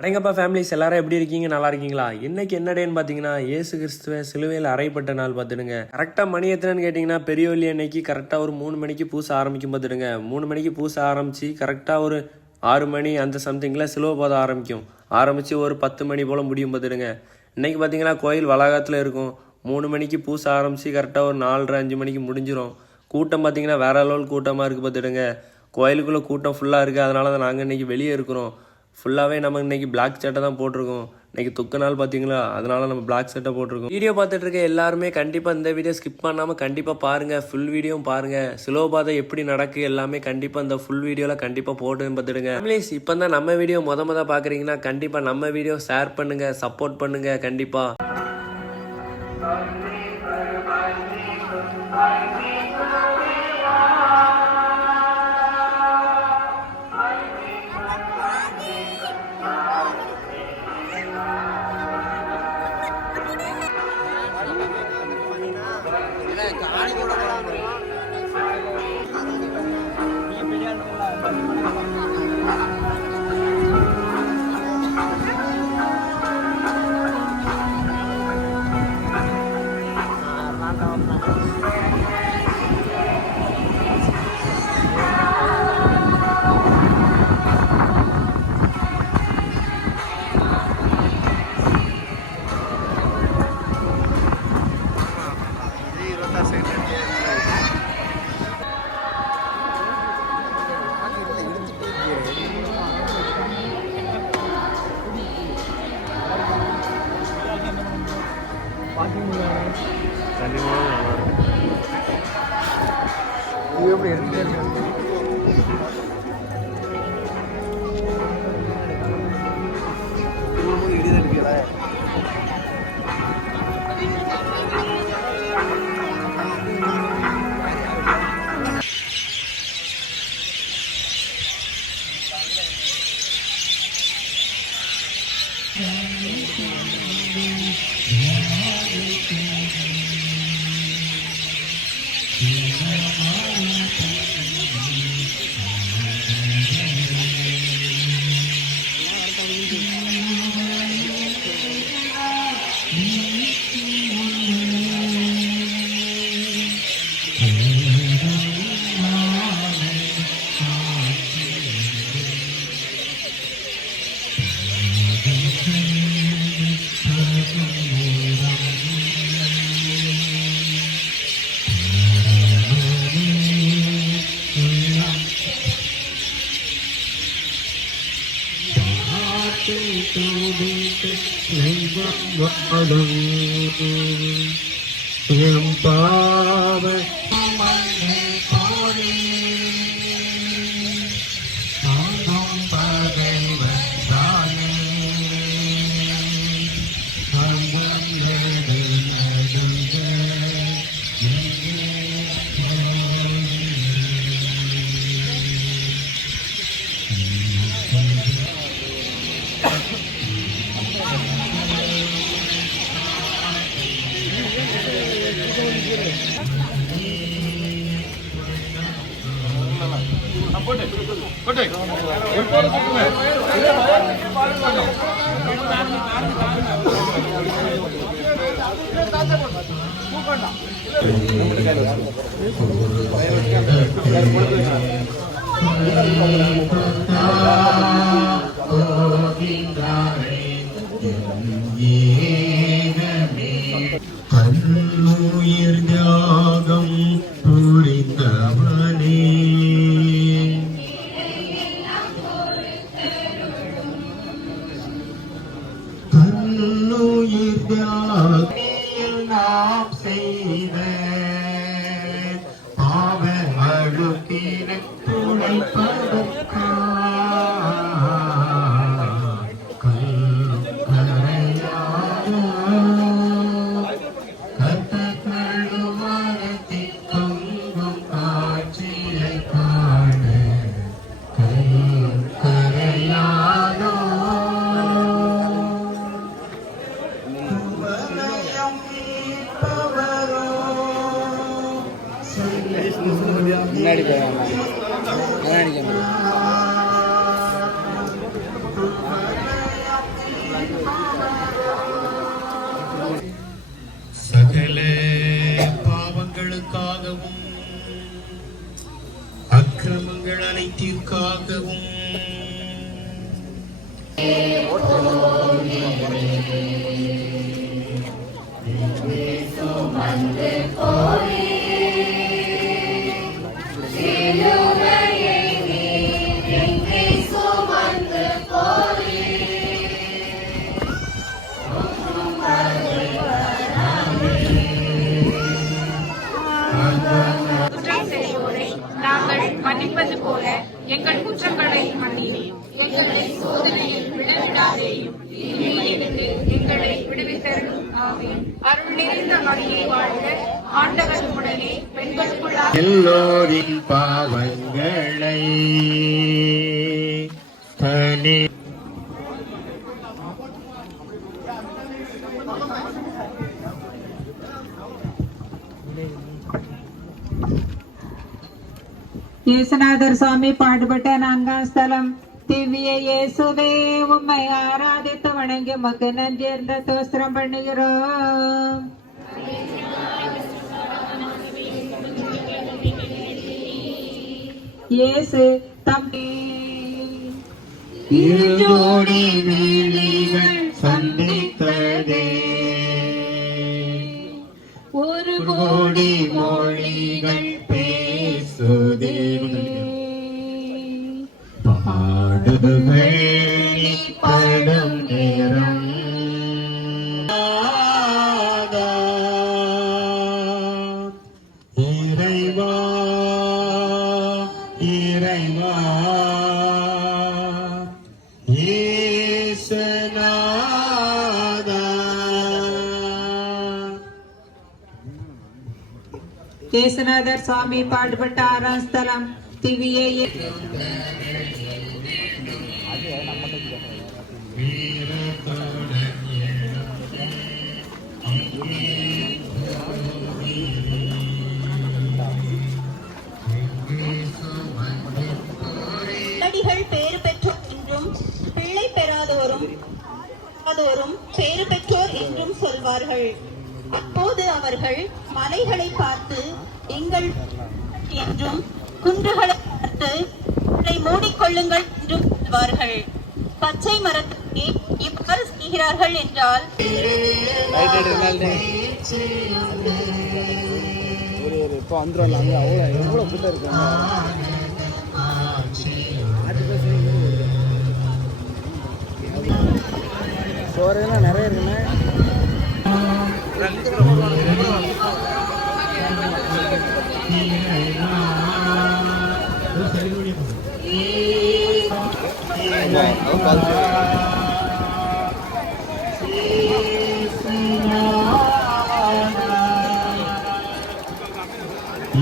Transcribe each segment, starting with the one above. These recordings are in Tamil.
அடங்கப்பா ஃபேமிலிஸ் எல்லாரும் எப்படி இருக்கீங்க? நல்லா இருக்கீங்களா? இன்னைக்கு என்ன டேன்னு பார்த்தீங்கன்னா, இயேசு கிறிஸ்துவ சிலுவையில் அறையப்பட்ட நாள் பார்த்துடுங்க. கரெக்டாக மணி எத்தனைன்னு கேட்டிங்கன்னா, பெரிய வெள்ளி அன்னைக்கு கரெக்டாக ஒரு 3 மணிக்கு பூச ஆரம்பிக்கும் பார்த்துடுங்க. 3 மணிக்கு பூச ஆரம்பித்து கரெக்டாக ஒரு 6 மணி அந்த சம்திங்கில் சிலுவை போத ஆரம்பித்து ஒரு 10 மணி போல் முடியும் பார்த்துடுங்க. இன்றைக்கி பார்த்தீங்கன்னா கோயில் வளாகத்தில் இருக்கும். 3 மணிக்கு பூச ஆரம்பித்து கரெக்டாக ஒரு 4:30 5 மணிக்கு முடிஞ்சிடும். கூட்டம் பார்த்தீங்கன்னா வேற லெவல் கூட்டமாக இருக்குது பார்த்துடுங்க. கோயிலுக்குள்ளே கூட்டம் ஃபுல்லாக இருக்குது. அதனால தான் நாங்கள் இன்றைக்கி வெளியே இருக்கிறோம். ஃபுல்லாகவே நம்ம இன்றைக்கி பிளாக் சட்டை தான் போட்டிருக்கோம். இன்றைக்கி துக்க நாள் பார்த்தீங்களா, அதனால நம்ம பிளாக் சட்டை போட்டிருக்கோம். வீடியோ பார்த்துட்டு இருக்க எல்லாருமே கண்டிப்பாக இந்த வீடியோ ஸ்கிப் பண்ணாமல் கண்டிப்பாக பாருங்கள். ஃபுல் வீடியோவும் பாருங்கள். சிலுவை எப்படி நடக்கு எல்லாமே கண்டிப்பாக இந்த ஃபுல் வீடியோவில் கண்டிப்பாக போட்டு பார்த்துடுங்க. ஃபேமிலிஸ் இப்போ தான் நம்ம வீடியோ மொதல் பார்க்குறீங்கன்னா கண்டிப்பாக நம்ம வீடியோ ஷேர் பண்ணுங்கள், சப்போர்ட் பண்ணுங்கள் கண்டிப்பாக. எப்படி எடுத்துட்டே கண்ணுயிர் தியாகம் புரிந்தவனே கண்ணுயிர் தியாகம் நாம் செய்த பாவ அழுக்கினை துடைப்பதற்கா பவரோ அனைத்திற்காகவும் நாங்கள் மன்னிப்பது போல எங்கள் குற்றங்களை மன்னியும், எங்களை சோதனையில் விழவிடாதேயும், தீமையிலிருந்து எங்களை விடுவித்தருளும். ஆமென். அருள் நிறைந்த மரியே வாழ்க, ஆண்டவர் உடனே பெண்களுக்குள்ளாக எல்லோரின் பாவங்களை தனி இயேசுநாதர் சுவாமி பாடுபட்ட 4ஆம் ஸ்தலம். திவ்ய இயேசுவே, உம்மை ஆராதித்து வணங்கி உமக்கு நன்றி என்ற தோஸ்திரம் பண்ணுகிறோம். இயேசு தம்பி இருஜோடி வீழிகள் சந்தித்ததே, ஒரு கோடி மொழிகள் பேசுதே, பாடுகள் படும் நேரம் இறைவா இறைவா இயேசுநாதா. இயேசுநாதர் சுவாமி பாடுபட்ட 6ஆம் ஸ்தலம். திவ்ய அடிகள் பேறு பெற்றோர் என்றும் பிள்ளை பெறாதோரும் பேறு பெற்றோர் என்றும் சொல்வார்கள். அப்போது அவர்கள் மலைகளை பார்த்து எங்கள் என்றும், குன்றுகளை பார்த்து மூடிக்கொள்ளுங்கள் என்றும் சொல்வார்கள். பச்சை மரத்தை இவ்வாறு செய்கிறார்கள் என்றால் இப்போ வந்துடும்ல, அவ்வளோ எவ்வளோ கிட்ட இருக்காங்க. சோறையெல்லாம் நிறைய இருக்குண்ணே.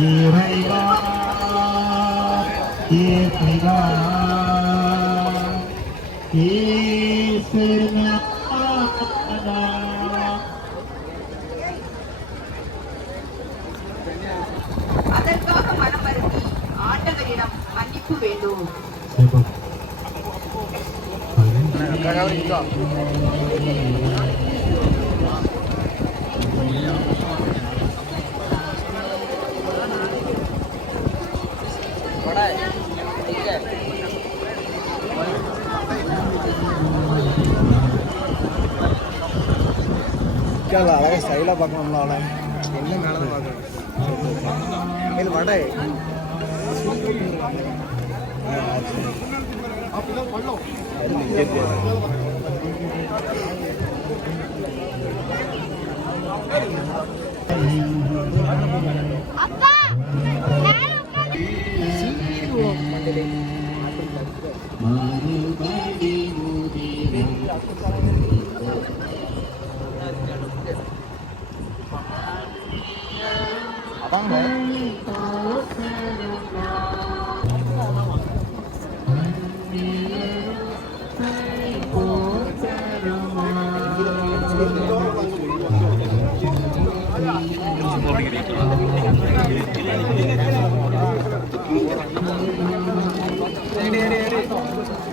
இறைவா இறைவா இயேசுநாதா. அதற்காக மனம் வருந்தி ஆண்டவரிடம் மன்னிப்பு வேண்டும். அழகாக ஸ்டைலாக பார்க்கணும்ல, அவனை என்ன மேலே தான் பார்க்கணும். மேல் வடை அதாங்க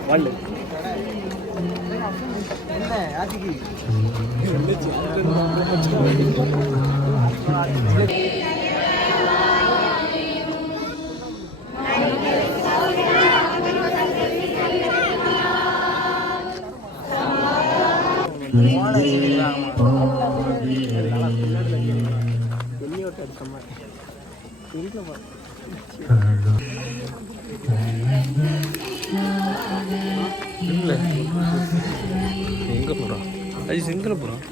வள்ளு என்ன ஆதிக்கு எங்க போறான்? அது சிங்கிள் போறான்.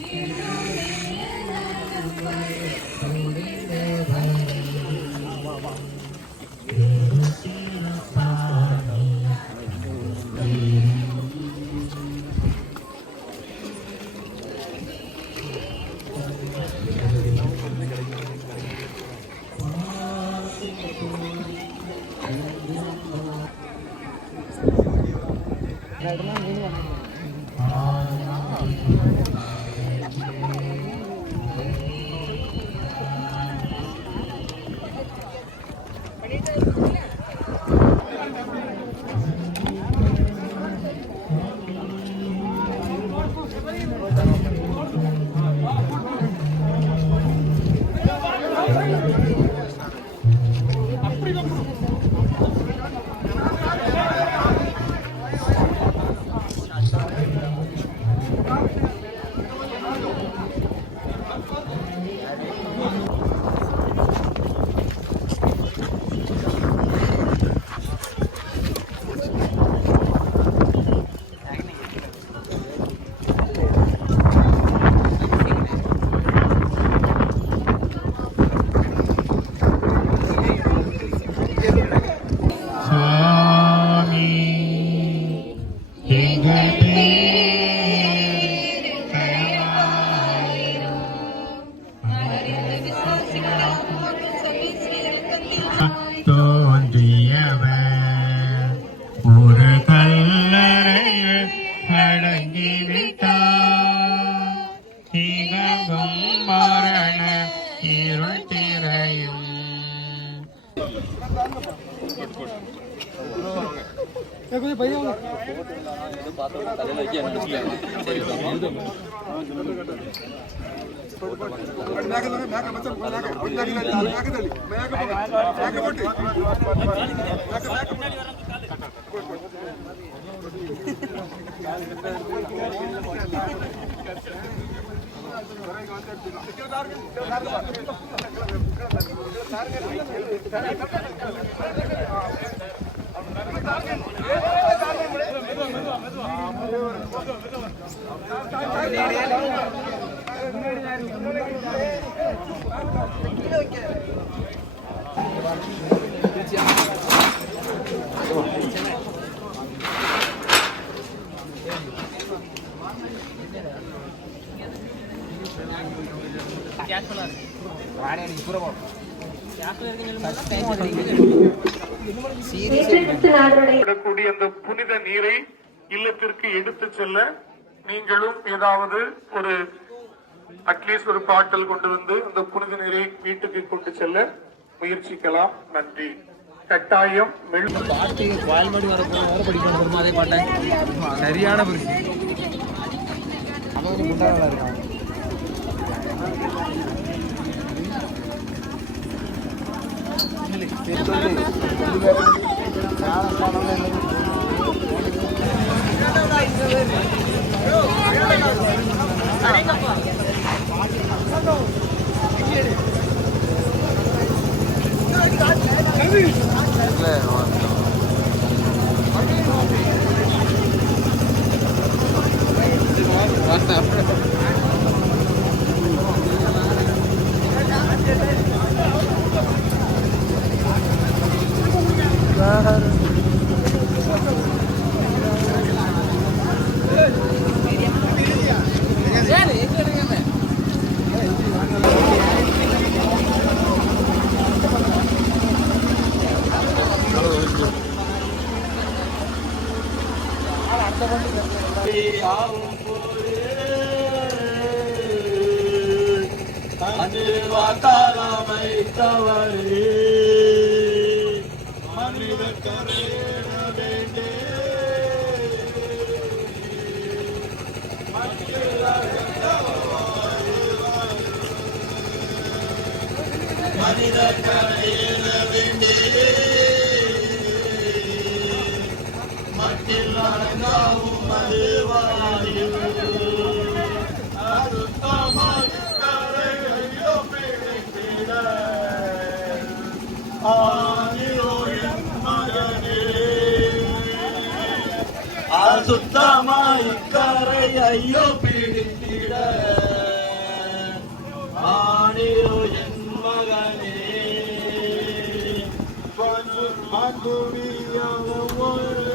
சாமி எங்கள் தோன்றியவர் ஒரு கல்லறையில் அடங்கிவிட்டார். இகழும் மரண இருள் திரையும் கூடிய அந்த புனித நீரை இல்லத்திற்கு எடுத்து செல்ல நீங்களும் ஏதாவது ஒரு அட்லீஸ்ட் ஒரு பாட்டில் கொண்டு வந்து அந்த புனித நீரை வீட்டுக்கு கொண்டு செல்ல முயற்சிக்கலாம். நன்றி. கட்டாயம் சரியான மட்டில் ஐயோ பிடித்திட ஆணிரோ என் மகனே மதுரியாக ஒரு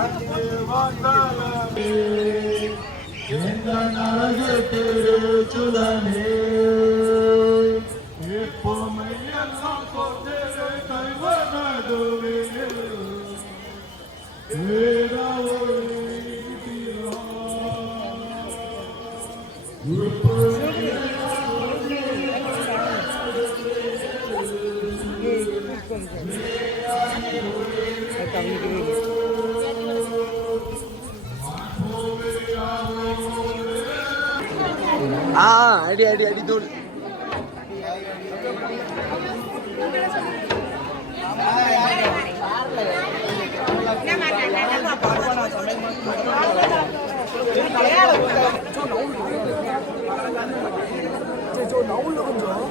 அங்கே வாத்தாலே எந்த நரகு திருச்சுதனே எப்போமே எல்லாம் கொண்டு கைவனதுவே அடி அடி அடி தூள் கொஞ்சம்